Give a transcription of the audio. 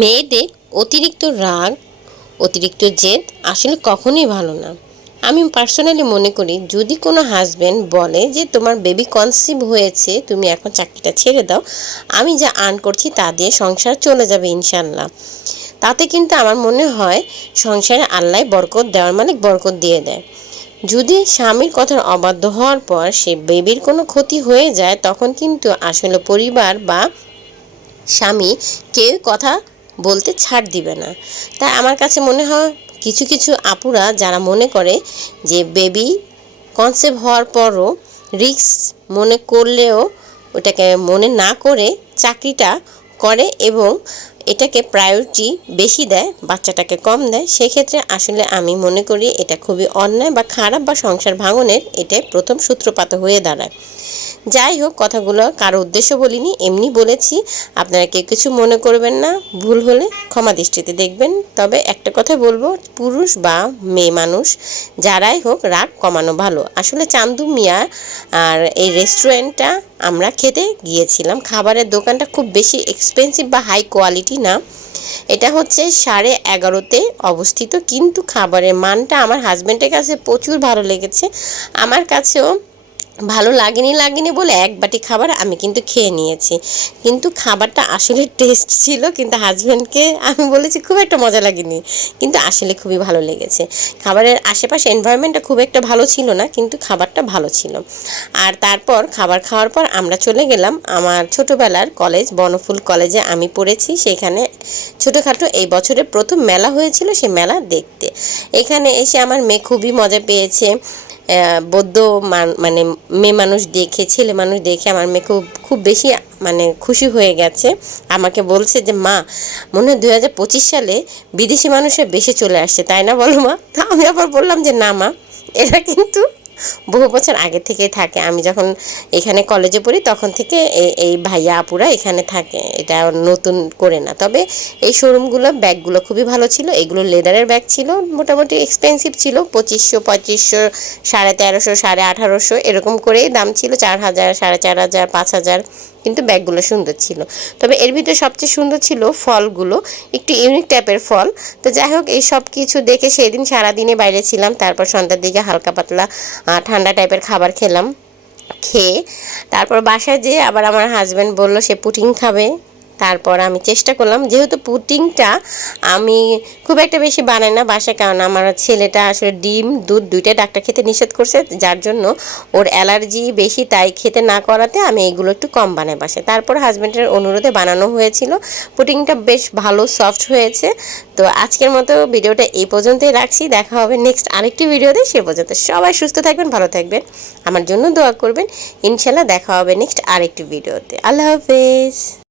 মেয়েদের অতিরিক্ত রাগ, অতিরিক্ত জেদ আসলে কখনোই ভালো না। আমি পার্সোনালি মনে করি, যদি কোনো হাজব্যান্ড বলে যে, তোমার বেবি কনসিভ হয়েছে, তুমি এখন চাকরিটা ছেড়ে দাও, আমি যা আর্ন করছি তা দিয়ে সংসার চলে যাবে ইনশাল্লাহ তাতে কিন্তু আমার মনে হয়, সংসারে আল্লাহ বরকত দেওয়ার মালিক বরকত দিয়ে দেয়। যদি স্বামীর কথার অবাধ্য হওয়ার পর সে বেবির কোনো ক্ষতি হয়ে যায়, তখন কিন্তু আসলে পরিবার বা স্বামী কেউ কথা বলতে ছাড় দিবে না। তাই আমার কাছে মনে হয় কিছু কিছু আপুরা যারা মনে করে যে বেবি কনসেপ্ট হওয়ার পরও রিক্স মনে করলেও ওটাকে মনে না করে চাকরিটা করে এবং এটাকে প্রায়োরিটি বেশি দেয়, বাচ্চাটাকে কম দেয়, সেক্ষেত্রে আসলে আমি মনে করি এটা খুবই অন্যায় বা খারাপ বা সংসার ভাঙনের এটাই প্রথম সূত্রপাত হয়ে দাঁড়ায়। যাই হোক কথাগুলো কারও উদ্দেশ্য বলিনি, এমনি বলেছি। আপনারা কেউ কিছু মনে করবেন না, ভুল হলে ক্ষমা দৃষ্টিতে দেখবেন। তবে একটা কথা বলব, পুরুষ বা মেয়ে মানুষ, যারাই হোক, রাগ কমানো ভালো। আসলে চান্দু মিয়া আর এই রেস্টুরেন্টটা আমরা খেতে গিয়েছিলাম। খাবারের দোকানটা খুব বেশি এক্সপেন্সিভ বা হাই কোয়ালিটি না। এটা হচ্ছে সাড়ে এগারোতে অবস্থিত। কিন্তু খাবারের মানটা আমার হাজব্যান্ডের কাছে প্রচুর ভালো লেগেছে। আমার কাছেও ভালো লাগেনি লাগেনি বলে এক বাটি খাবার আমি কিন্তু খেয়ে নিয়েছি। কিন্তু খাবারটা আসলে টেস্ট ছিল, কিন্তু হাজব্যান্ডকে আমি বলেছি খুব একটা মজা লাগেনি, কিন্তু আসলে খুবই ভালো লেগেছে। খাবারের আশেপাশে এনভায়রনমেন্টটা খুব একটা ভালো ছিল না, কিন্তু খাবারটা ভালো ছিল। আর তারপর খাবার খাওয়ার পর আমরা চলে গেলাম আমার ছোটোবেলার কলেজ, বনফুল কলেজে আমি পড়েছি। সেখানে ছোটোখাটো এই বছরের প্রথম মেলা হয়েছিল, সে মেলা দেখতে। এখানে এসে আমার মেয়ে খুবই মজা পেয়েছে। বৌদ্ধ মান- মেয়ে মানুষ দেখে, ছেলে মানুষ দেখে আমার মেয়ে খুব খুব বেশি মানে খুশি হয়ে গেছে। আমাকে বলছে যে, মা, মনে হয় দু হাজার পঁচিশ সালে বিদেশি মানুষের বেশি চলে আসছে, তাই না বলো মা? তা আমি আবার বললাম যে, না মা, এরা কিন্তু বহু বছর আগে থেকেই থাকে। আমি যখন এখানে কলেজে পড়ি, তখন থেকে এই ভাইয়া আপুরা এখানে থাকে। এটা নতুন করে না। তবে এই শোরুমগুলো ব্যাগগুলো খুবই ভালো ছিল। এগুলো লেদারের ব্যাগ ছিল। মোটামুটি এক্সপেন্সিভ ছিল। পঁচিশশো, পঁয়ত্রিশশো, সাড়ে তেরোশো, সাড়ে আঠারোশো এরকম করেই দাম ছিল। চার হাজার, সাড়ে চার হাজার, পাঁচ হাজার। কিন্তু ব্যাগগুলো সুন্দর ছিল। তবে এর ভিতরে সবচেয়ে সুন্দর ছিল ফলগুলো। একটু ইউনিক টাইপের ফল। তো যাই হোক, এই সব কিছু দেখে সেদিন সারাদিনে বাইরে ছিলাম। তারপর সন্ধ্যার দিকে হালকা পাতলা ঠান্ডা টাইপের খাবার খেলাম, খেয়ে তারপর বাসায় যেয়ে আবার আমার হাজব্যান্ড বলল, সে পুটিং খাবে। তারপর আমি চেষ্টা করলাম। যেহেতু পুটিংটা আমি খুব একটা বেশি বানাই না বাসায়, কারণ আমার ছেলেটা আসলে ডিম, দুধ দুইটাই ডাক্তার খেতে নিষেধ করছে, যার জন্য ওর অ্যালার্জি বেশি, তাই খেতে না করাতে আমি এগুলো একটু কম বানাই বাসায়। তারপর হাজব্যান্ডের অনুরোধে বানানো হয়েছিল। পুটিংটা বেশ ভালো সফট হয়েছে। তো আজকের মতো ভিডিওটা এই পর্যন্তই রাখছি। দেখা হবে নেক্সট আরেকটি ভিডিওতে। সে পর্যন্ত সবাই সুস্থ থাকবেন, ভালো থাকবেন। আমার জন্য দোয়া করবেন। ইনশাল্লাহ দেখা হবে নেক্সট আরেকটি ভিডিওতে। আল্লাহ হাফেজ।